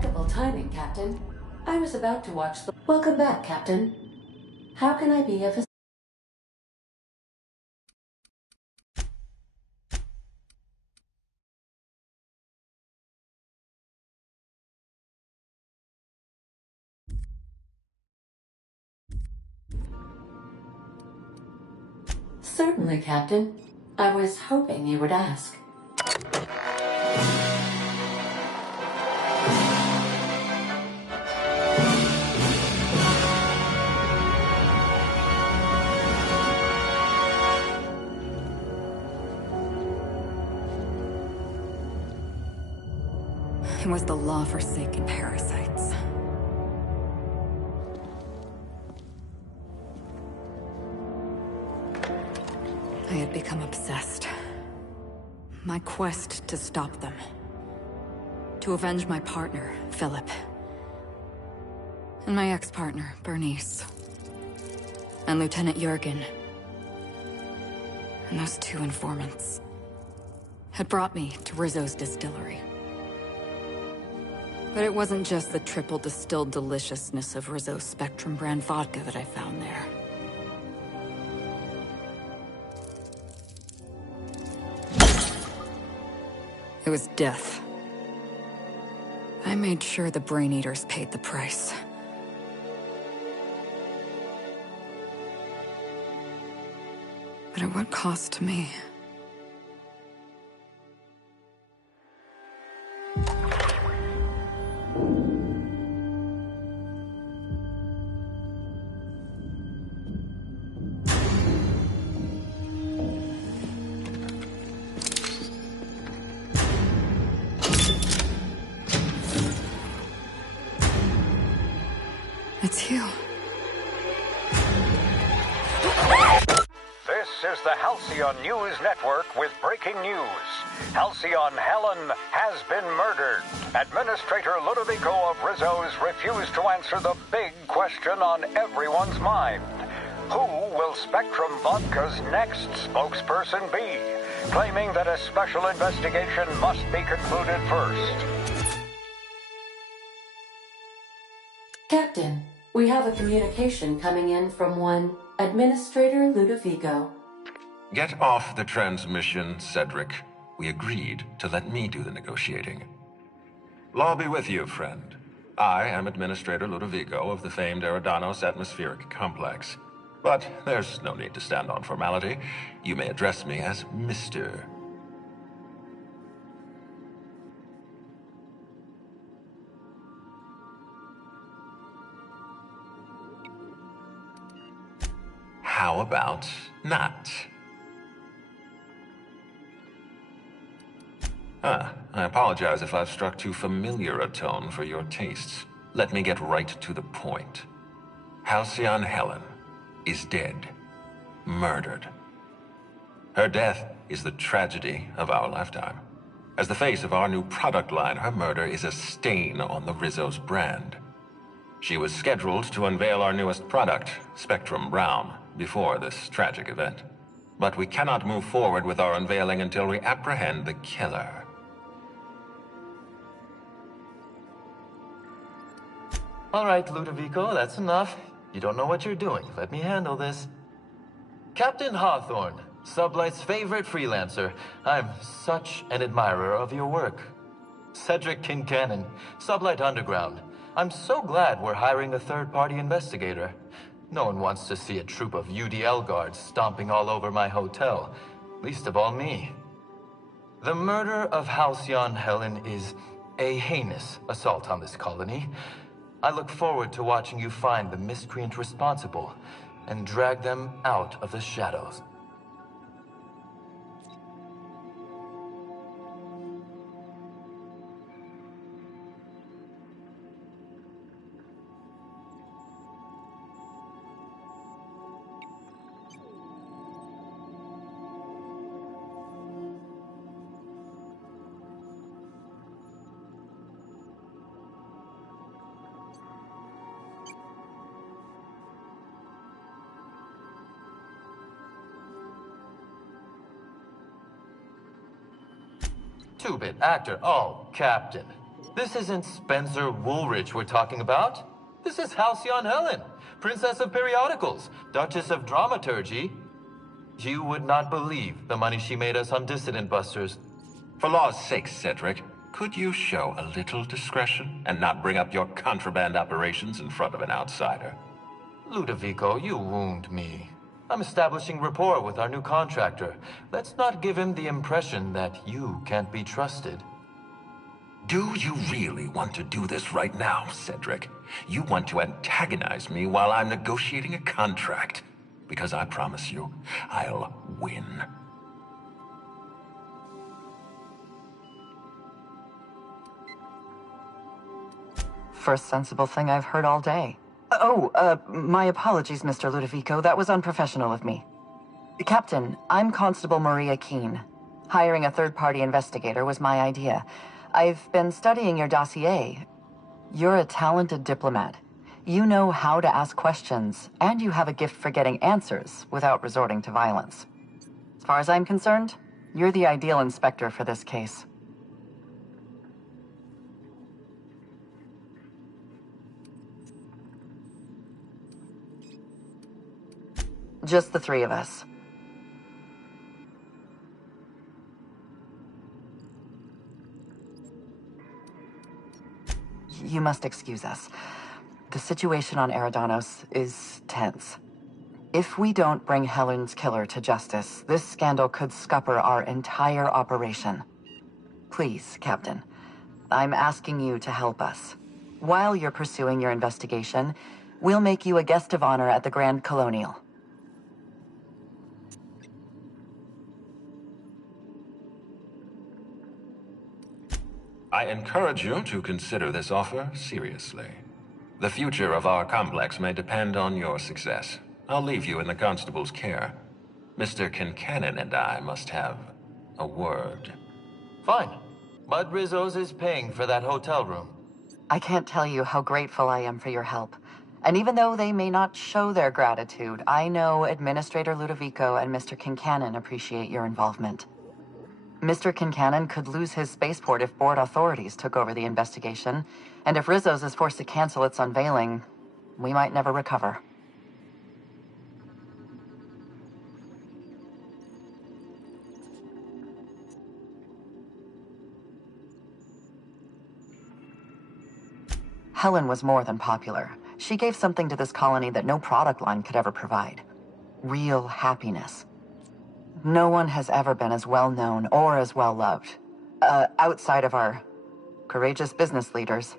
Impeccable timing, Captain. I was about to watch the... Welcome back, Captain. How can I be of assistance? Certainly, Captain. I was hoping you would ask. It was the law-forsaken parasites. I had become obsessed. My quest to stop them. To avenge my partner, Philip. And my ex-partner, Bernice. And Lieutenant Jurgen. And those two informants had brought me to Rizzo's distillery. But it wasn't just the triple distilled deliciousness of Rizzo's Spectrum brand vodka that I found there. It was death. I made sure the Brain Eaters paid the price. But at what cost to me? It's you. This is the Halcyon News Network with breaking news. Halcyon Helen has been murdered. Administrator Ludovico of Rizzo's refused to answer the big question on everyone's mind. Who will Spectrum Vodka's next spokesperson be? Claiming that a special investigation must be concluded first. Captain, we have a communication coming in from one Administrator Ludovico. Get off the transmission, Cedric. We agreed to let me do the negotiating. Law be with you, friend. I am Administrator Ludovico of the famed Eridanos Atmospheric Complex. But there's no need to stand on formality. You may address me as Mr. How about not? I apologize if I've struck too familiar a tone for your tastes. Let me get right to the point. Halcyon Helen is dead. Murdered. Her death is the tragedy of our lifetime. As the face of our new product line, her murder is a stain on the Rizzo's brand. She was scheduled to unveil our newest product, Spectrum Brown, before this tragic event. But we cannot move forward with our unveiling until we apprehend the killer. All right, Ludovico, that's enough. You don't know what you're doing. Let me handle this. Captain Hawthorne, Sublight's favorite freelancer. I'm such an admirer of your work. Cedric Kincannon, Sublight Underground. I'm so glad we're hiring a third-party investigator. No one wants to see a troop of UDL guards stomping all over my hotel. Least of all me. The murder of Halcyon Helen is a heinous assault on this colony. I look forward to watching you find the miscreant responsible and drag them out of the shadows. Two-bit actor. Oh, Captain. This isn't Spencer Woolrich we're talking about. This is Halcyon Helen, Princess of Periodicals, Duchess of Dramaturgy. You would not believe the money she made us on Dissident Busters. For law's sake, Cedric, could you show a little discretion and not bring up your contraband operations in front of an outsider? Ludovico, you wound me. I'm establishing rapport with our new contractor. Let's not give him the impression that you can't be trusted. Do you really want to do this right now, Cedric? You want to antagonize me while I'm negotiating a contract? Because I promise you, I'll win. First sensible thing I've heard all day. My apologies, Mr. Ludovico. That was unprofessional of me. Captain, I'm Constable Maria Keene. Hiring a third-party investigator was my idea. I've been studying your dossier. You're a talented diplomat. You know how to ask questions, and you have a gift for getting answers without resorting to violence. As far as I'm concerned, you're the ideal inspector for this case. Just the three of us. You must excuse us. The situation on Eridanos is tense. If we don't bring Helen's killer to justice, this scandal could scupper our entire operation. Please, Captain, I'm asking you to help us. While you're pursuing your investigation, we'll make you a guest of honor at the Grand Colonial. I encourage you to consider this offer seriously. The future of our complex may depend on your success. I'll leave you in the constable's care. Mr. Kincannon and I must have a word. Fine. Bud Rizzo's is paying for that hotel room. I can't tell you how grateful I am for your help. And even though they may not show their gratitude, I know Administrator Ludovico and Mr. Kincannon appreciate your involvement. Mr. Kincannon could lose his spaceport if board authorities took over the investigation, and if Rizzo's is forced to cancel its unveiling, we might never recover. Helen was more than popular. She gave something to this colony that no product line could ever provide. Real happiness. No one has ever been as well known or as well loved, outside of our courageous business leaders.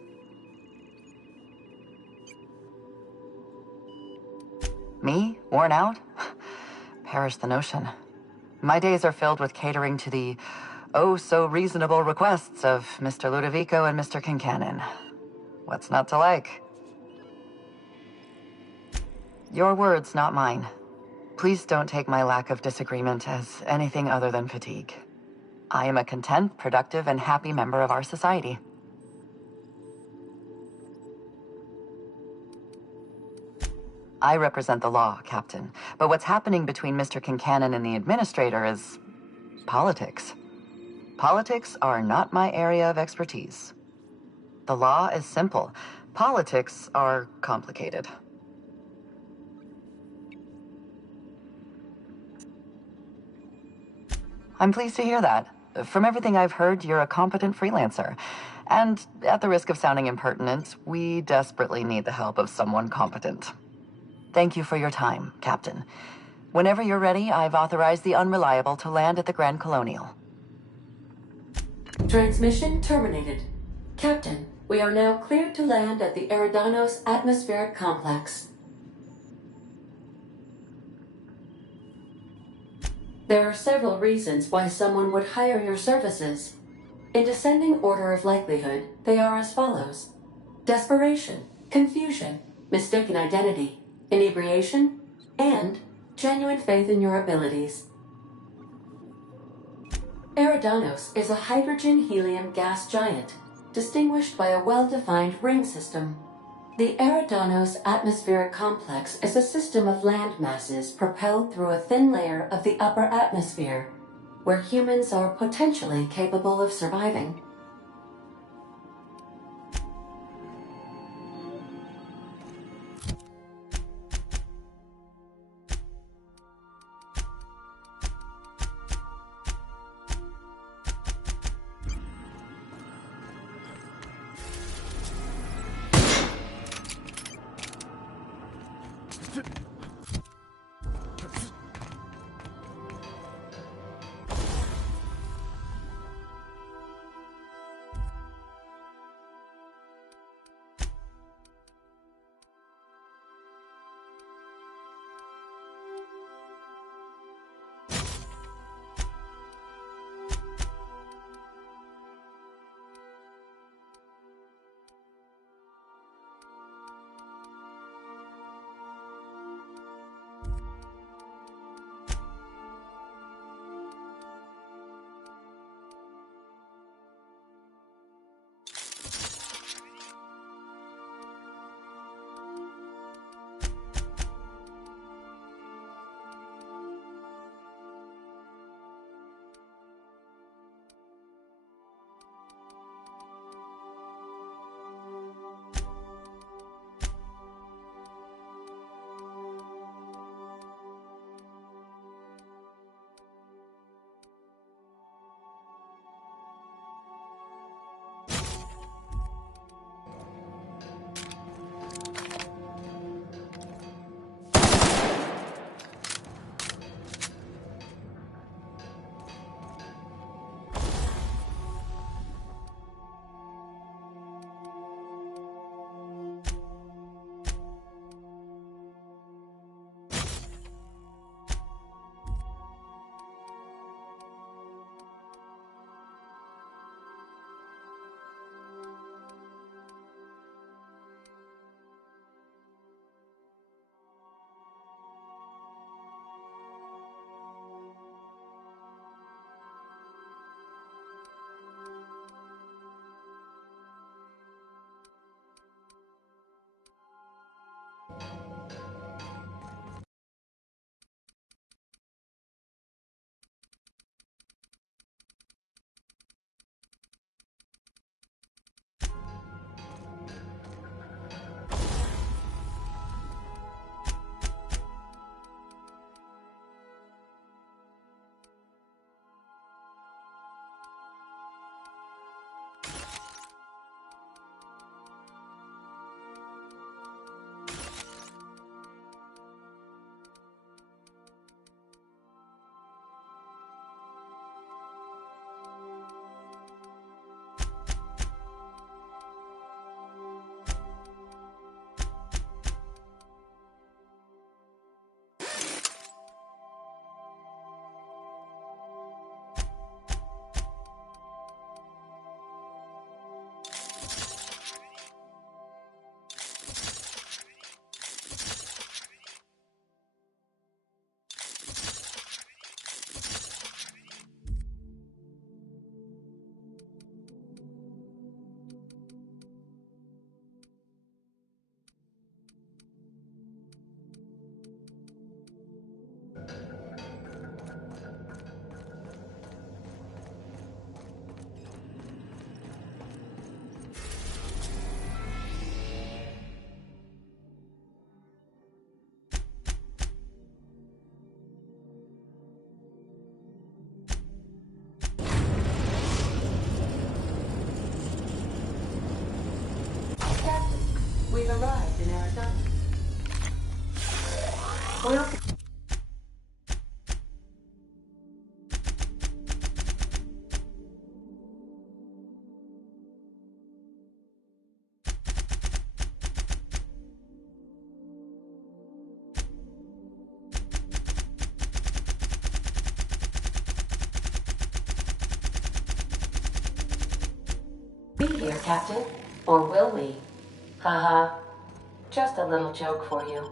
Me? Worn out? Perish the notion. My days are filled with catering to the oh-so-reasonable requests of Mr. Ludovico and Mr. Kincannon. What's not to like? Your words, not mine. Please don't take my lack of disagreement as anything other than fatigue. I am a content, productive, and happy member of our society. I represent the law, Captain, but what's happening between Mr. Kincannon and the Administrator is politics. Politics are not my area of expertise. The law is simple. Politics are complicated. I'm pleased to hear that. From everything I've heard, you're a competent freelancer. And at the risk of sounding impertinent, we desperately need the help of someone competent. Thank you for your time, Captain. Whenever you're ready, I've authorized the Unreliable to land at the Grand Colonial. Transmission terminated. Captain, we are now cleared to land at the Eridanos Atmospheric Complex. There are several reasons why someone would hire your services. In descending order of likelihood, they are as follows: desperation, confusion, mistaken identity, inebriation, and genuine faith in your abilities. Eridanos is a hydrogen-helium gas giant, distinguished by a well-defined ring system. The Eridanos Atmospheric Complex is a system of land masses propelled through a thin layer of the upper atmosphere, where humans are potentially capable of surviving. Captain, we've arrived in Arizona. We'll... be here, Captain. Or will we? Haha. Just a little joke for you.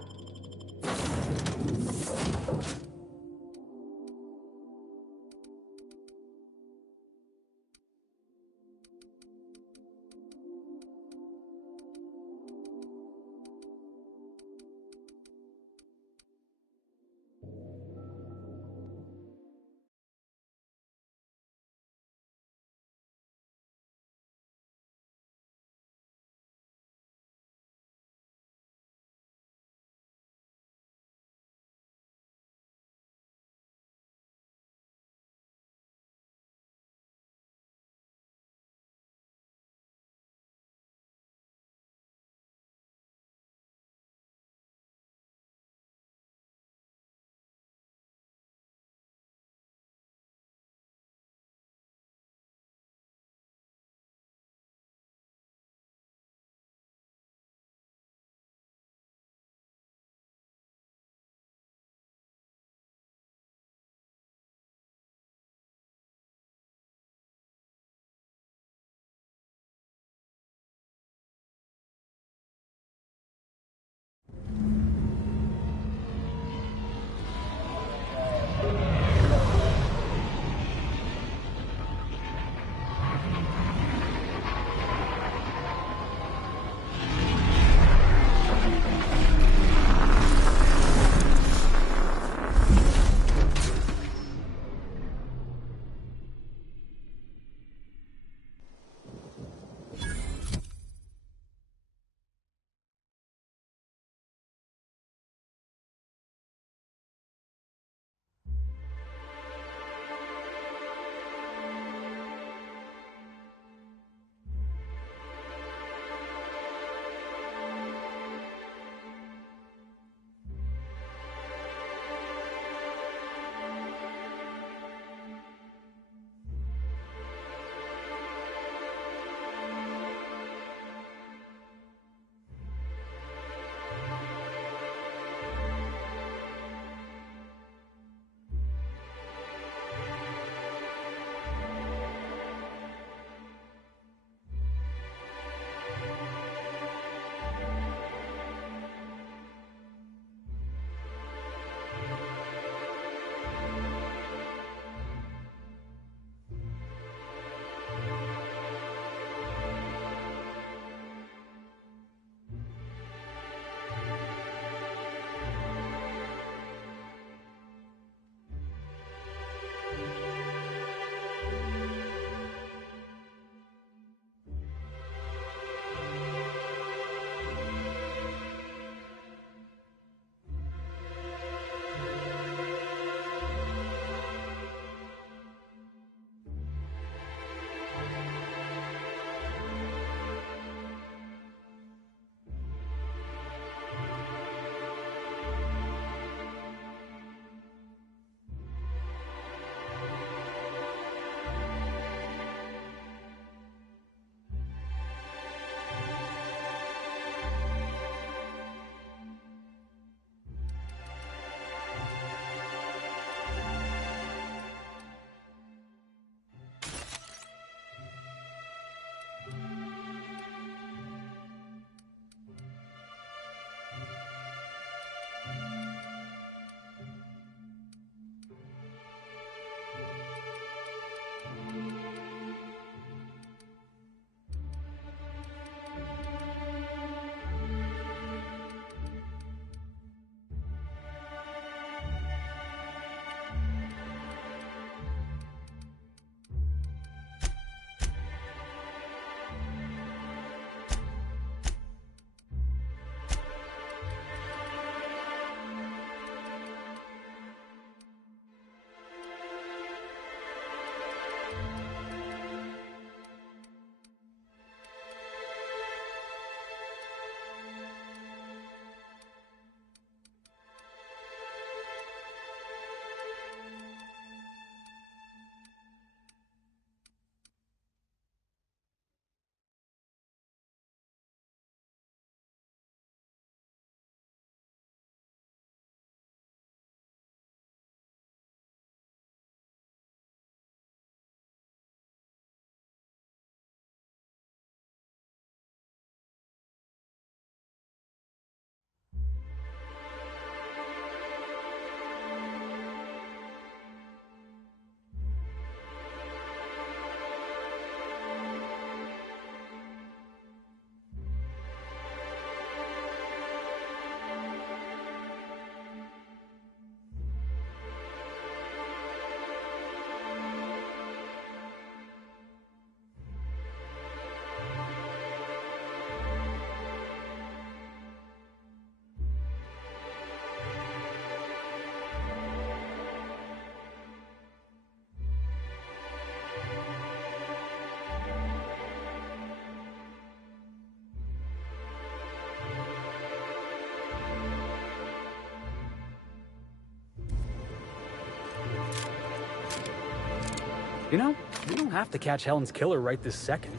You know, we don't have to catch Helen's killer right this second.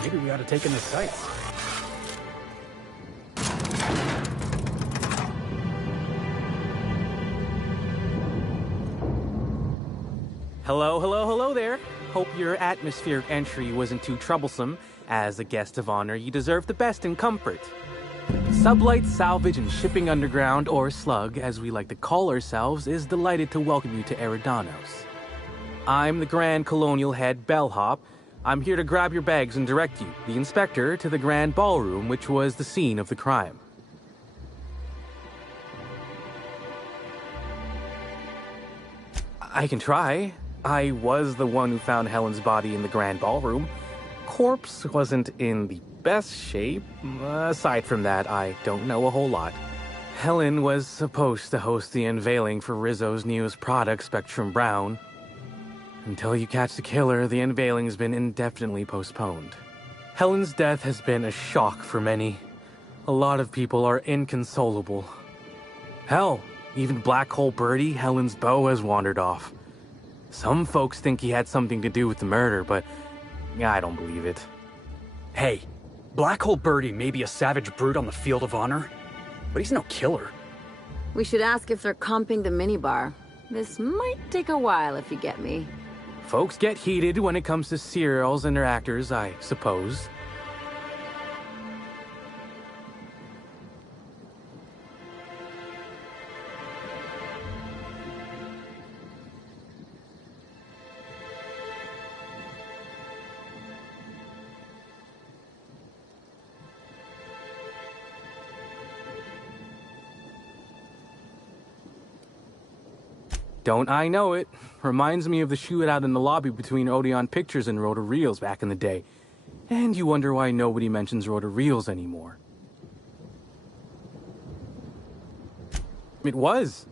Maybe we ought to take in the sights. Hello there. Hope your atmospheric entry wasn't too troublesome. As a guest of honor, you deserve the best in comfort. Sublight Salvage and Shipping Underground, or Slug, as we like to call ourselves, is delighted to welcome you to Eridanos. I'm the Grand Colonial Head, Bellhop. I'm here to grab your bags and direct you, the Inspector, to the Grand Ballroom, which was the scene of the crime. I can try. I was the one who found Helen's body in the Grand Ballroom. Corpse wasn't in the best shape. Aside from that, I don't know a whole lot. Helen was supposed to host the unveiling for Rizzo's newest product, Spectrum Brown. Until you catch the killer, the unveiling's been indefinitely postponed. Helen's death has been a shock for many. A lot of people are inconsolable. Hell, even Black Hole Birdie, Helen's beau, has wandered off. Some folks think he had something to do with the murder, but I don't believe it. Hey, Black Hole Birdie may be a savage brute on the field of honor, but he's no killer. We should ask if they're comping the minibar. This might take a while, if you get me. Folks get heated when it comes to serials and their actors, I suppose. Don't I know it? Reminds me of the shootout in the lobby between Odeon Pictures and Rota Reels back in the day. And you wonder why nobody mentions Rota Reels anymore. It was.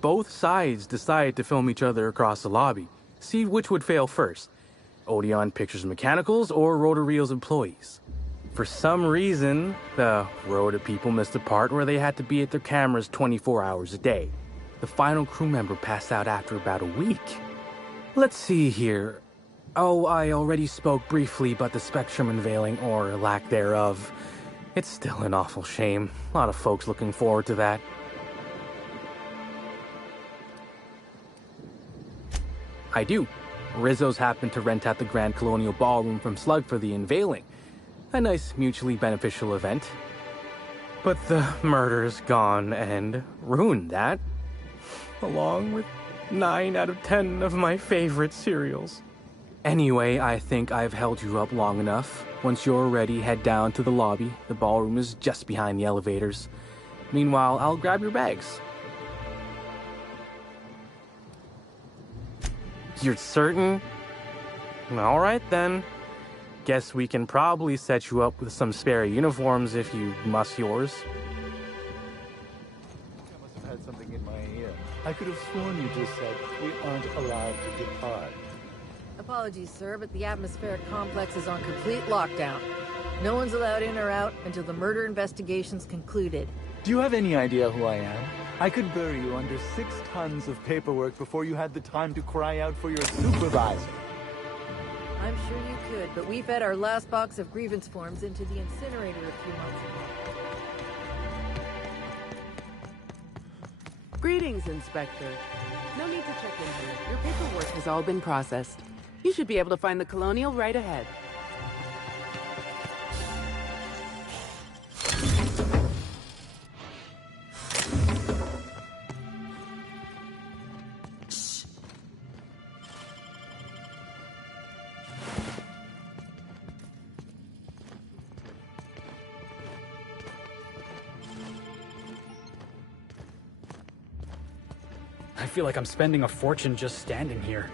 Both sides decided to film each other across the lobby. See which would fail first. Odeon Pictures mechanicals or Rota Reels employees. For some reason, the Rota people missed the part where they had to be at their cameras 24 hours a day. The final crew member passed out after about a week. Let's see here. Oh, I already spoke briefly about the Spectrum unveiling, or lack thereof. It's still an awful shame. A lot of folks looking forward to that. I do. Rizzo's happened to rent out the Grand Colonial Ballroom from Slug for the unveiling. A nice mutually beneficial event. But the murder's gone and ruined that. Along with 9 out of 10 of my favorite cereals. Anyway, I think I've held you up long enough. Once you're ready, head down to the lobby. The ballroom is just behind the elevators. Meanwhile, I'll grab your bags. You're certain? All right, then. Guess we can probably set you up with some spare uniforms if you must yours. I could have sworn you just said we aren't allowed to depart. Apologies, sir, but the atmospheric complex is on complete lockdown. No one's allowed in or out until the murder investigation's concluded. Do you have any idea who I am? I could bury you under 6 tons of paperwork before you had the time to cry out for your supervisor. I'm sure you could, but we fed our last box of grievance forms into the incinerator a few months ago. Greetings, Inspector. No need to check in here. Your paperwork has all been processed. You should be able to find the Colonial right ahead. I feel like I'm spending a fortune just standing here.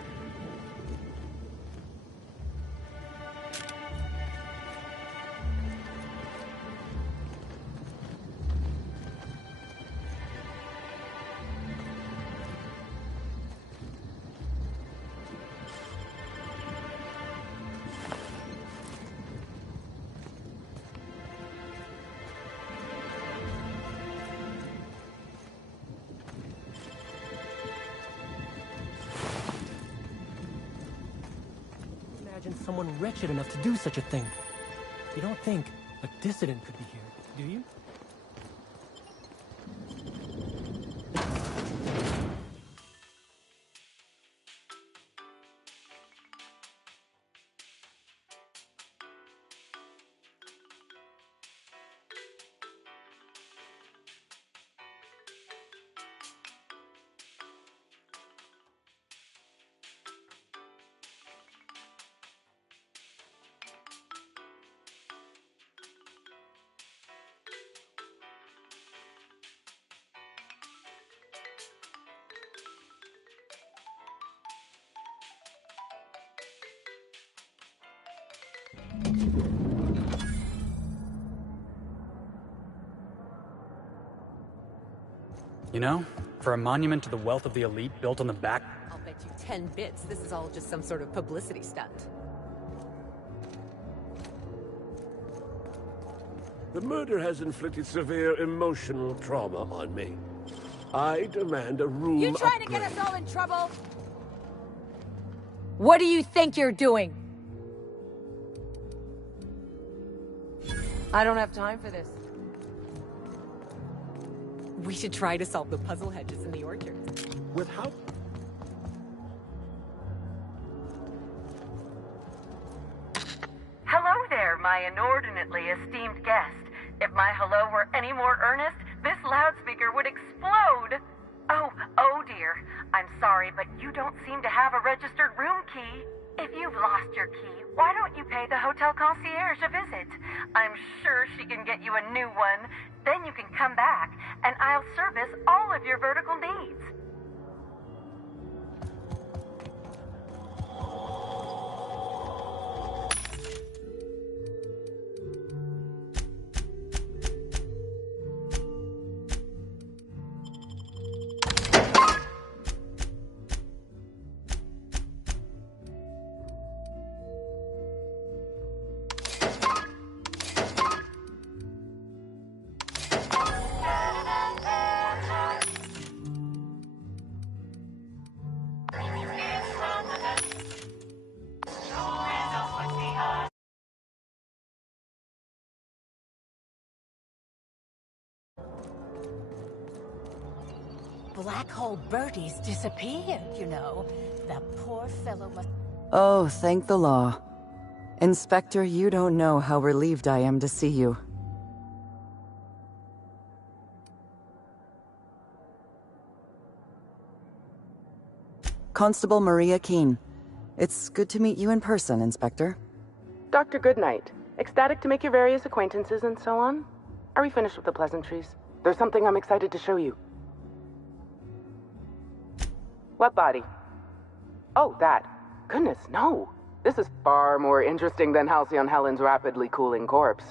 someone wretched enough to do such a thing. You don't think a dissident could be here, do you? You know, for a monument to the wealth of the elite built on the back... I'll bet you 10 bits this is all just some sort of publicity stunt. The murder has inflicted severe emotional trauma on me. I demand a room You trying to upgrade. get us all in trouble? What do you think you're doing? I don't have time for this. We should try to solve the puzzle hedges in the orchard. With how? Hello there, my inordinately esteemed guest. If my hello were any more earnest, this loudspeaker would explode. Oh dear. I'm sorry, but you don't seem to have a registered room key. If you've lost your key, why don't you pay the hotel concierge a visit? I'm sure she can get you a new one. Then you can come back, and I'll service all of your vertical needs. Black Hole Bertie's disappeared, you know. That poor fellow must... Oh, thank the law. Inspector, you don't know how relieved I am to see you. Constable Maria Keene. It's good to meet you in person, Inspector. Dr. Goodnight. Ecstatic to make your various acquaintances and so on. Are we finished with the pleasantries? There's something I'm excited to show you. What body? Oh, that. Goodness, no. This is far more interesting than Halcyon Helen's rapidly cooling corpse.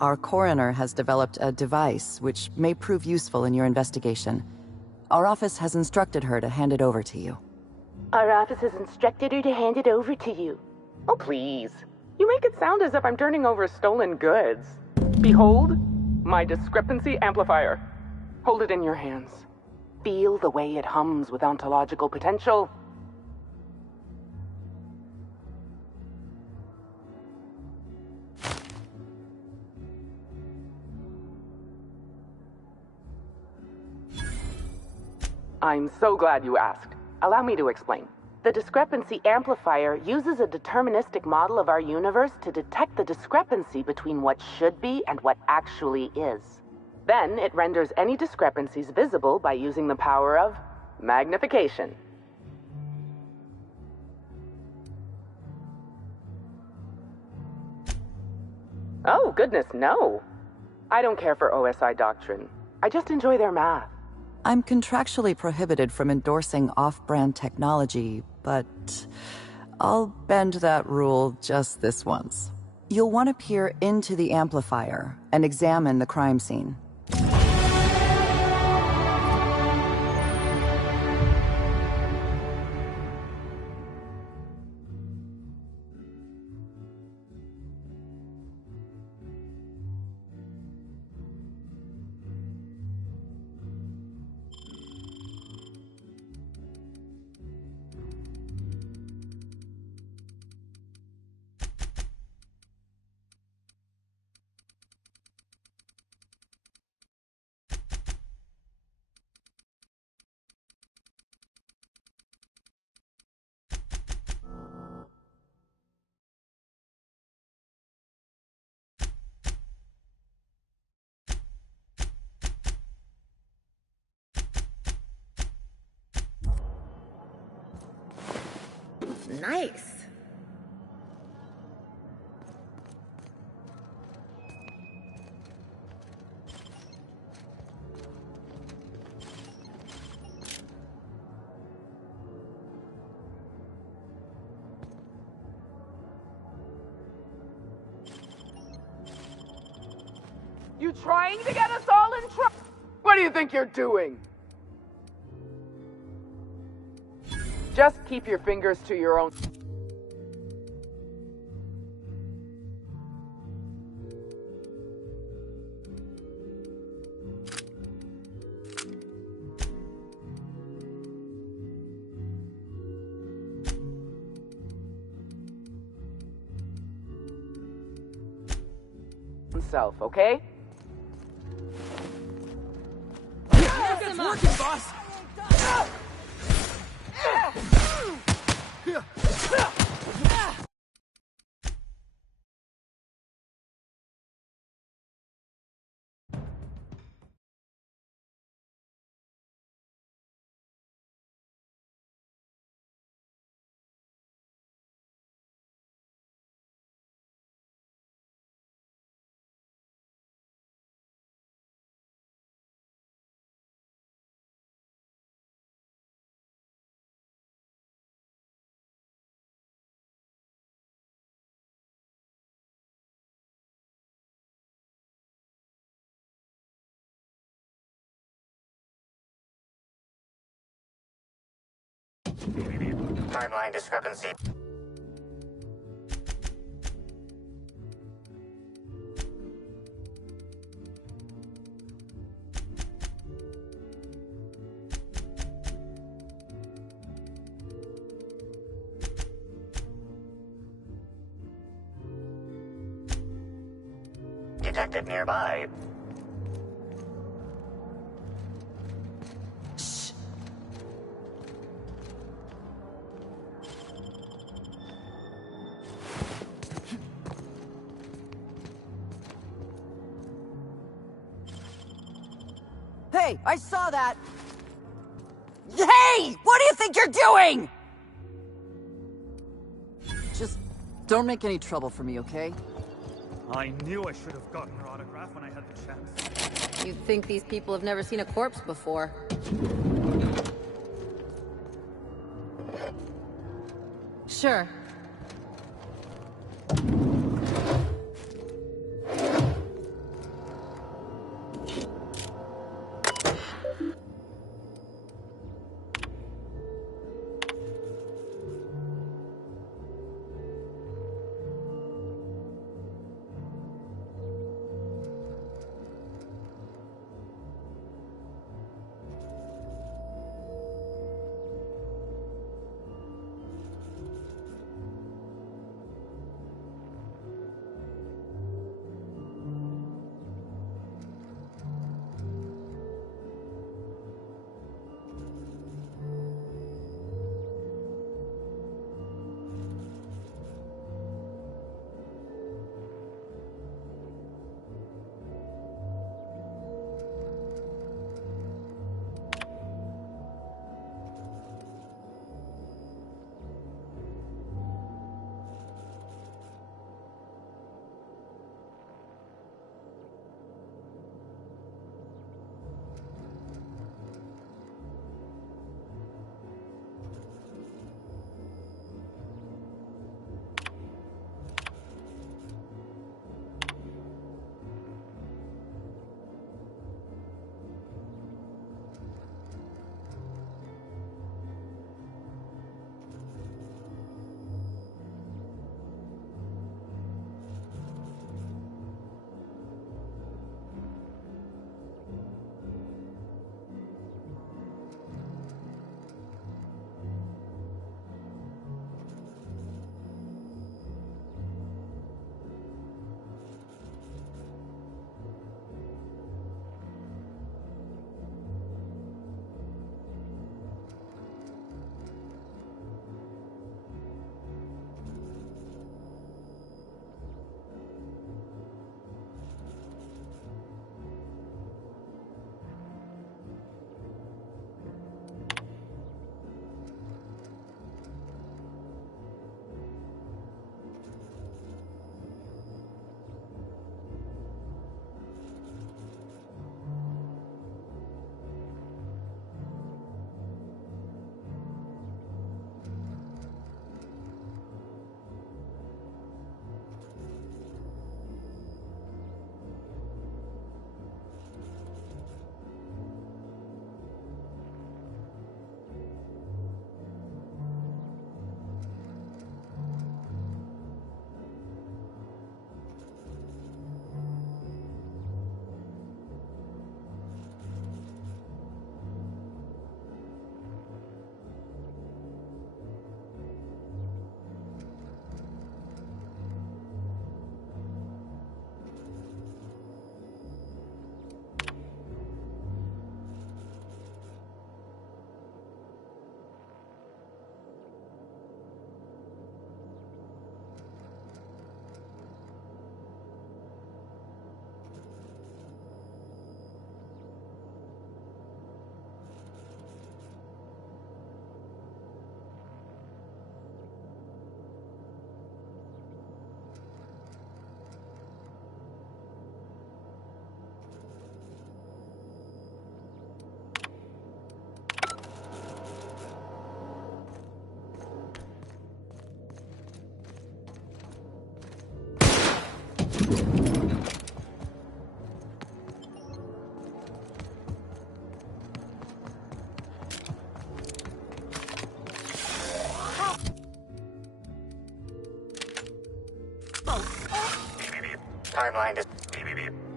Our coroner has developed a device which may prove useful in your investigation. Our office has instructed her to hand it over to you. Our office has instructed her to hand it over to you. Oh, please. You make it sound as if I'm turning over stolen goods. Behold, my discrepancy amplifier. Hold it in your hands. Feel the way it hums with ontological potential. I'm so glad you asked. Allow me to explain. The discrepancy amplifier uses a deterministic model of our universe to detect the discrepancy between what should be and what actually is. Then it renders any discrepancies visible by using the power of magnification. Oh, goodness, no. I don't care for OSI doctrine. I just enjoy their math. I'm contractually prohibited from endorsing off-brand technology, but I'll bend that rule just this once. You'll want to peer into the amplifier and examine the crime scene. nice. You trying to get us all in trouble? What do you think you're doing? Just keep your fingers to your own... self, okay? It's working, boss! Timeline discrepancy. Detected nearby. Hey, I saw that! Hey! What do you think you're doing? Just don't make any trouble for me, okay? I knew I should have gotten her autograph when I had the chance. You'd think these people have never seen a corpse before. Sure.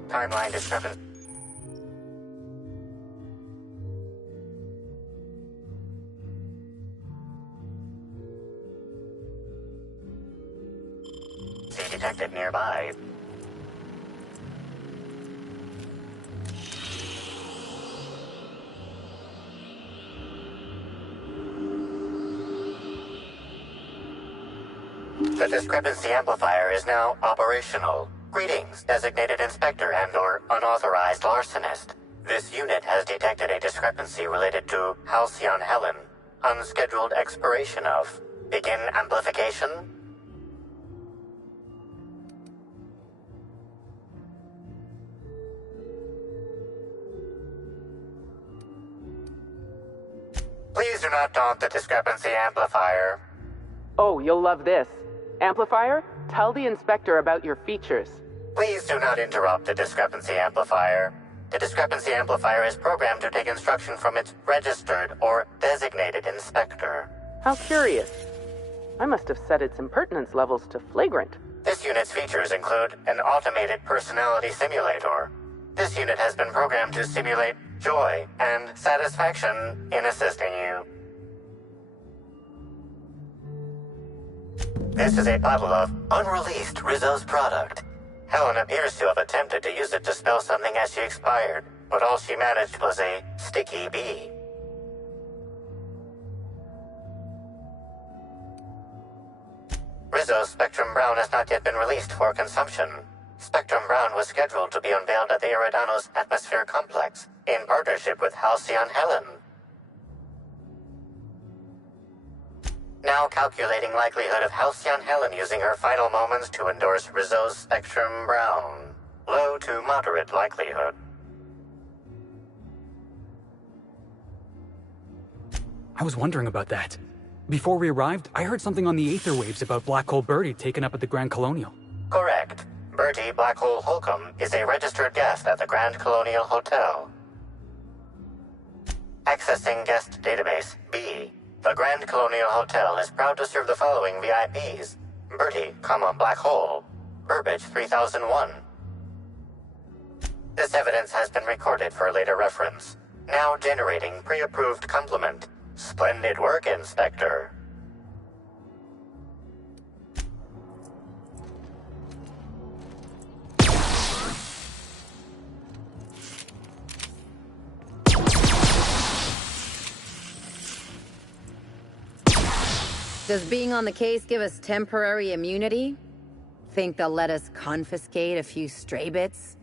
Timeline discrepancy. Detected nearby. The discrepancy amplifier is now operational. Greetings, designated inspector and/or unauthorized larcenist. This unit has detected a discrepancy related to Halcyon Helen. Unscheduled expiration of. Begin amplification. Please do not taunt the discrepancy amplifier. Oh, you'll love this. Amplifier, tell the inspector about your features. Please do not interrupt the discrepancy amplifier. The discrepancy amplifier is programmed to take instruction from its registered or designated inspector. How curious. I must have set its impertinence levels to flagrant. This unit's features include an automated personality simulator. This unit has been programmed to simulate joy and satisfaction in assisting you. This is a bottle of unreleased Rizzo's product. Helen appears to have attempted to use it to spell something as she expired, but all she managed was a sticky bee. Rizzo's Spectrum Brown has not yet been released for consumption. Spectrum Brown was scheduled to be unveiled at the Eridanos Atmosphere Complex in partnership with Halcyon Helen. Now calculating likelihood of Halcyon Helen using her final moments to endorse Rizzo's Spectrum Brown. Low to moderate likelihood. I was wondering about that. Before we arrived, I heard something on the aether waves about Black Hole Birdie taken up at the Grand Colonial. Correct. Bertie Black Hole Holcomb is a registered guest at the Grand Colonial Hotel. Accessing guest database B. The Grand Colonial Hotel is proud to serve the following VIPs. Bertie, Black Hole. Burbage 3001. This evidence has been recorded for later reference. Now generating pre-approved compliment. Splendid work, Inspector. Does being on the case give us temporary immunity? Think they'll let us confiscate a few stray bits?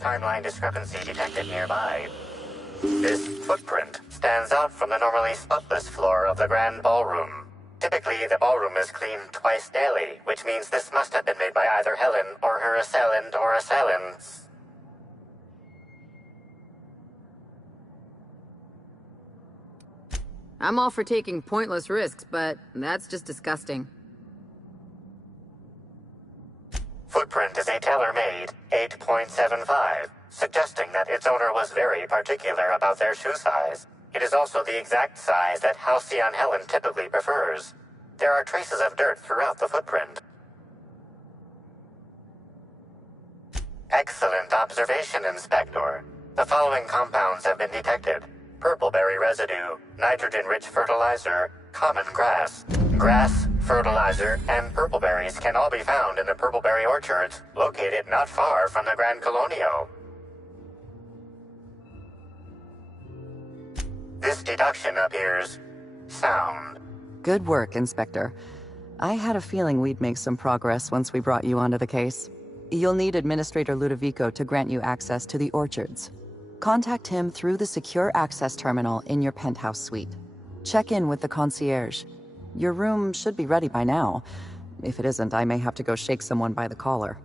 Timeline discrepancy detected nearby. This footprint stands out from the normally spotless floor of the Grand Ballroom. Typically, the ballroom is cleaned twice daily, which means this must have been made by either Helen or her assailant or assailants. I'm all for taking pointless risks, but that's just disgusting. Footprint is a tailor-made 8.75, suggesting that its owner was very particular about their shoe size. It is also the exact size that Halcyon Helen typically prefers. There are traces of dirt throughout the footprint. Excellent observation, Inspector. The following compounds have been detected. Purpleberry residue, nitrogen-rich fertilizer, common grass. Grass, fertilizer, and purpleberries can all be found in the purpleberry orchards, located not far from the Grand Colonial. This deduction appears sound. Good work, Inspector. I had a feeling we'd make some progress once we brought you onto the case. You'll need Administrator Ludovico to grant you access to the orchards. Contact him through the secure access terminal in your penthouse suite. Check in with the concierge. Your room should be ready by now. If it isn't, I may have to go shake someone by the collar.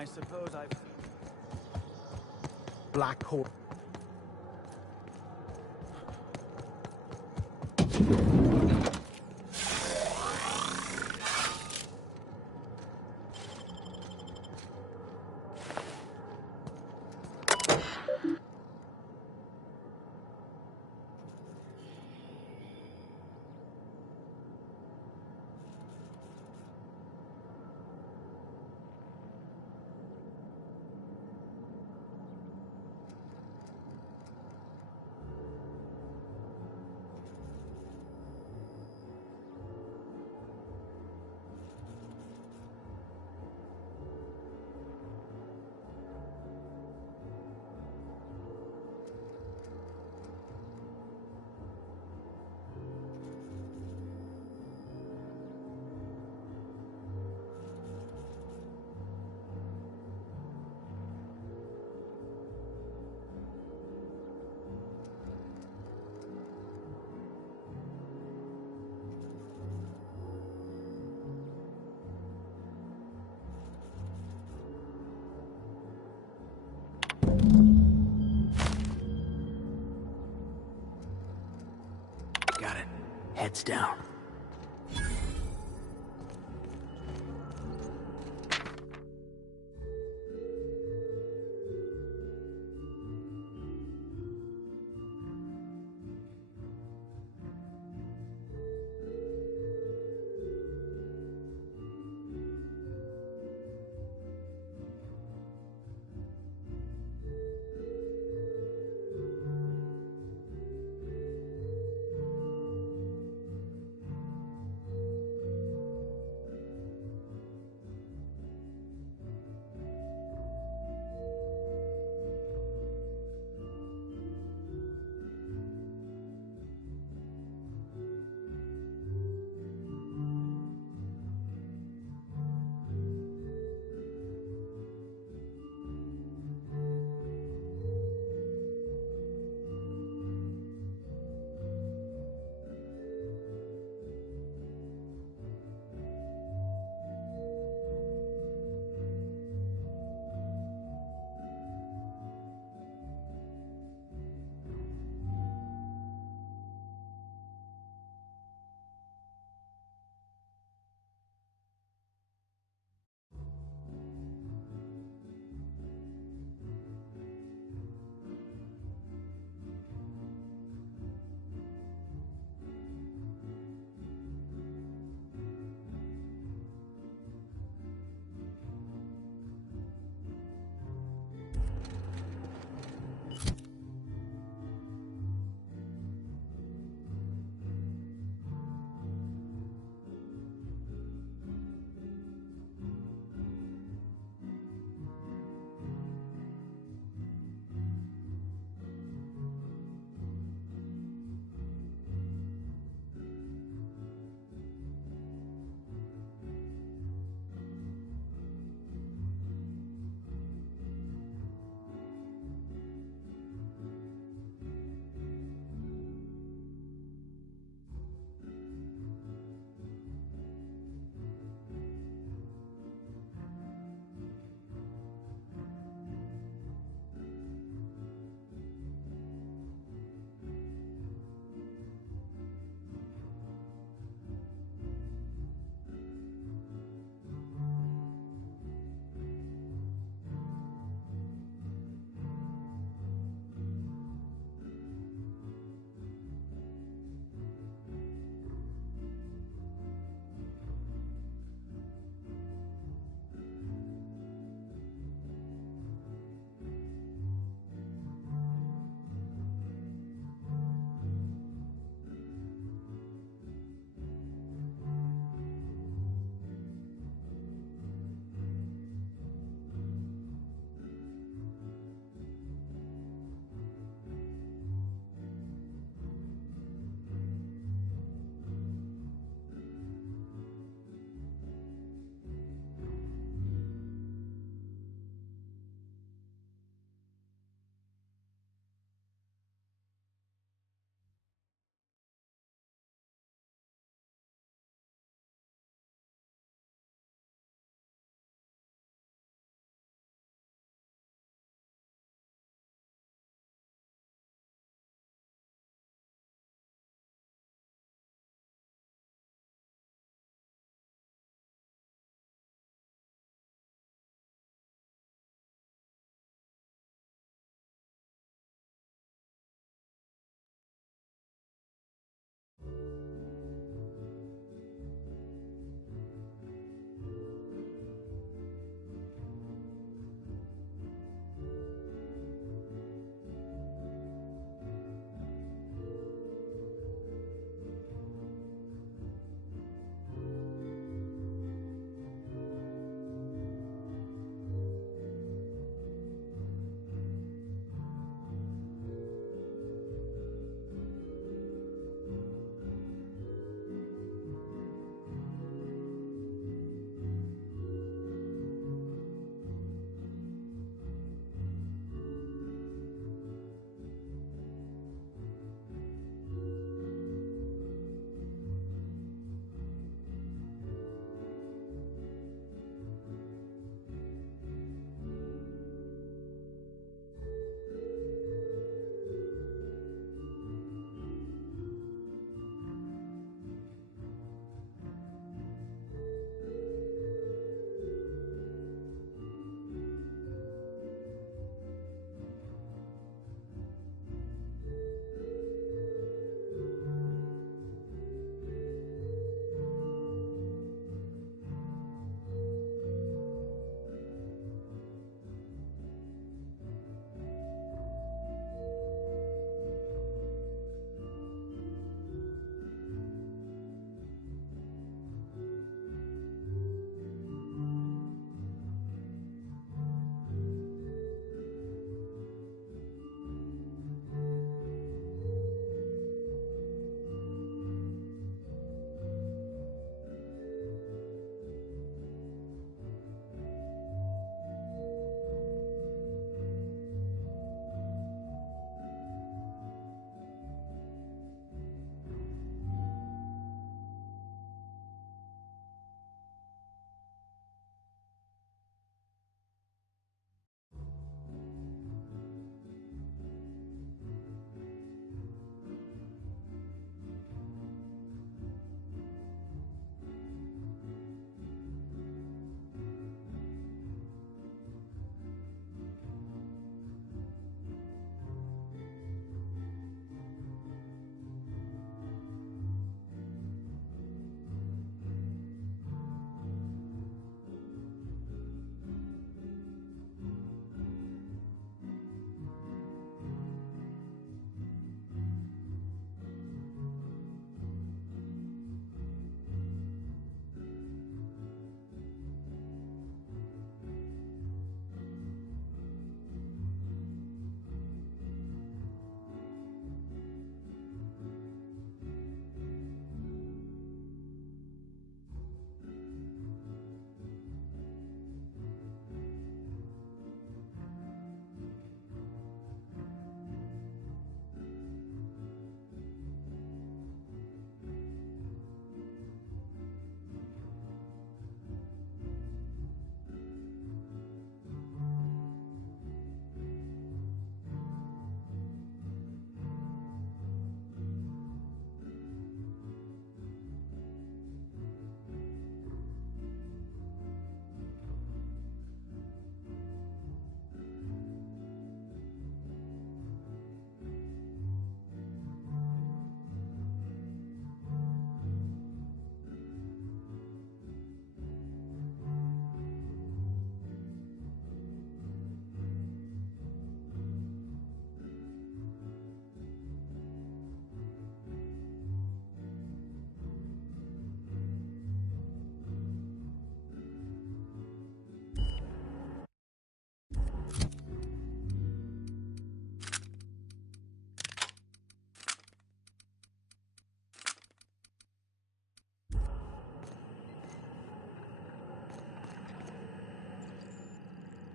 I suppose I've... Black Hole. Got it. Heads down.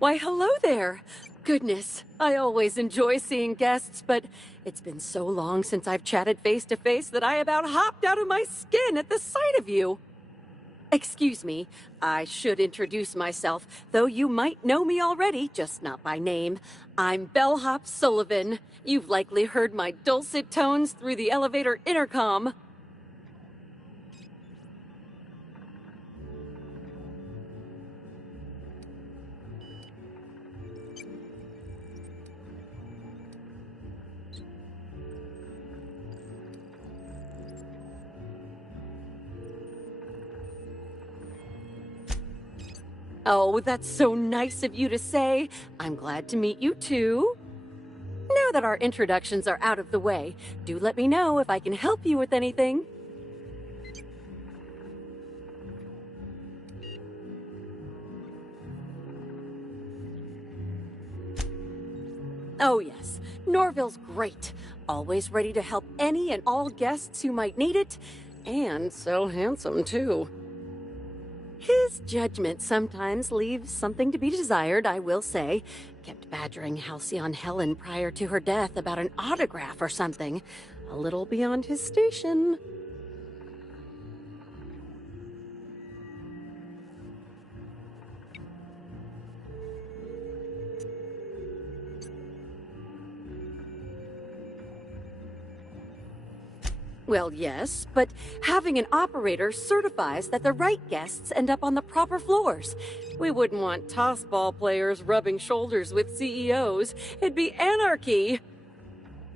Why, hello there. Goodness, I always enjoy seeing guests, but it's been so long since I've chatted face to face that I about hopped out of my skin at the sight of you. Excuse me, I should introduce myself, though you might know me already, just not by name. I'm Bellhop Sullivan. You've likely heard my dulcet tones through the elevator intercom. Oh, that's so nice of you to say. I'm glad to meet you too. Now that our introductions are out of the way, do let me know if I can help you with anything. Oh yes, Norville's great. Always ready to help any and all guests who might need it. And so handsome too. His judgment sometimes leaves something to be desired, I will say. Kept badgering Halcyon Helen prior to her death about an autograph or something. A little beyond his station. Well, yes, but having an operator certifies that the right guests end up on the proper floors. We wouldn't want tossball players rubbing shoulders with CEOs. It'd be anarchy.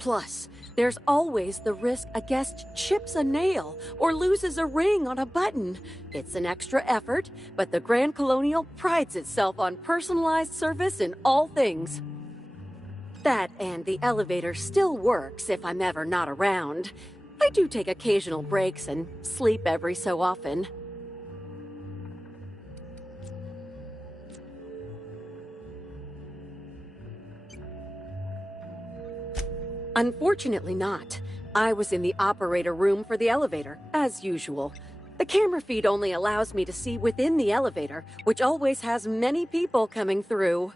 Plus, there's always the risk a guest chips a nail or loses a ring on a button. It's an extra effort, but the Grand Colonial prides itself on personalized service in all things. That and the elevator still works if I'm ever not around. I do take occasional breaks and sleep every so often. Unfortunately not. I was in the operator room for the elevator, as usual. The camera feed only allows me to see within the elevator, which always has many people coming through.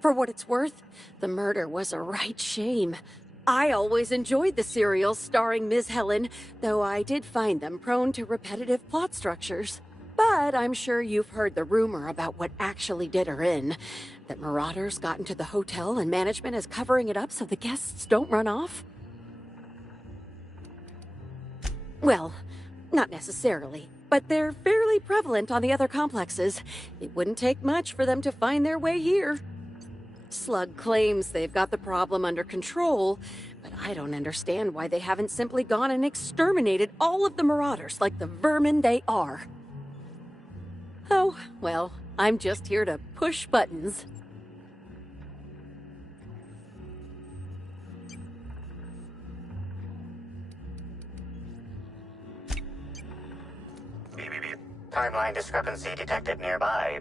For what it's worth, the murder was a right shame. I always enjoyed the serials starring Ms. Helen, though I did find them prone to repetitive plot structures. But I'm sure you've heard the rumor about what actually did her in. That marauders got into the hotel and management is covering it up so the guests don't run off? Well, not necessarily, but they're fairly prevalent on the other complexes. It wouldn't take much for them to find their way here. Slug claims they've got the problem under control, but I don't understand why they haven't simply gone and exterminated all of the marauders like the vermin they are. Oh, well, I'm just here to push buttons. Timeline discrepancy detected nearby.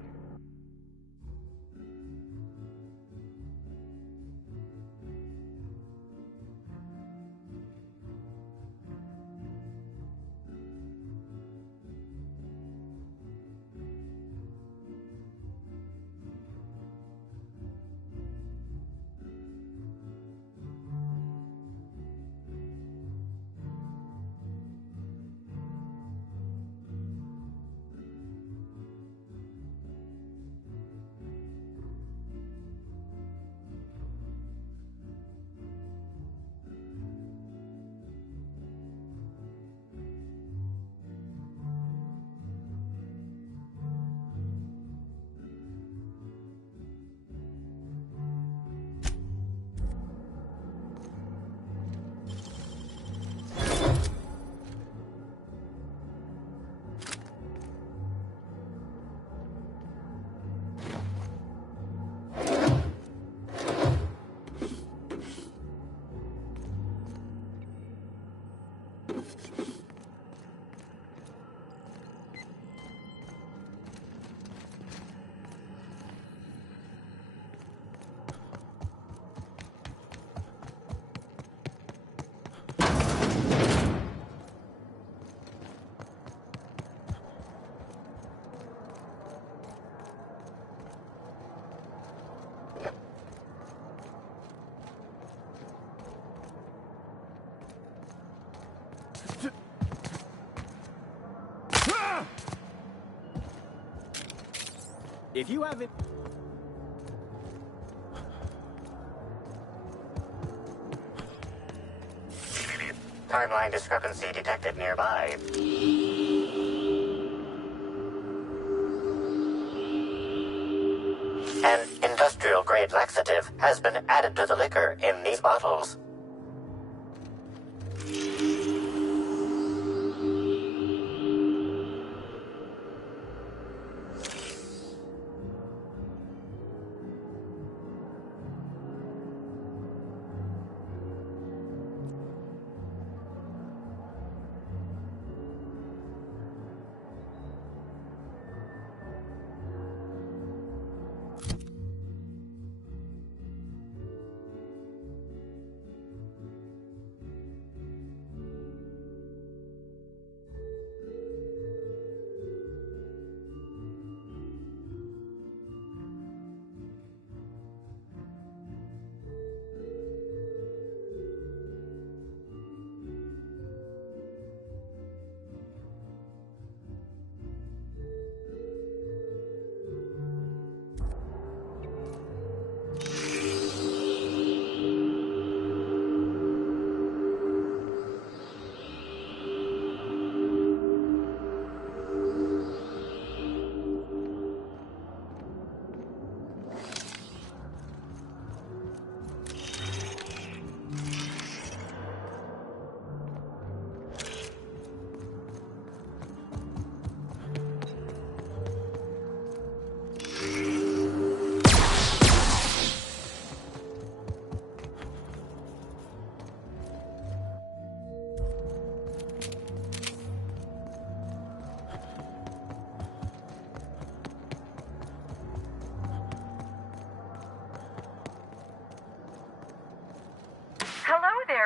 If you haven't... Timeline discrepancy detected nearby. An industrial-grade laxative has been added to the liquor in these bottles.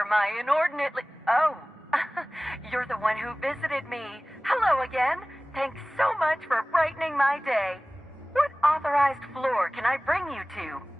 My inordinately... Oh, you're the one who visited me. Hello again. Thanks so much for brightening my day. What authorized floor can I bring you to?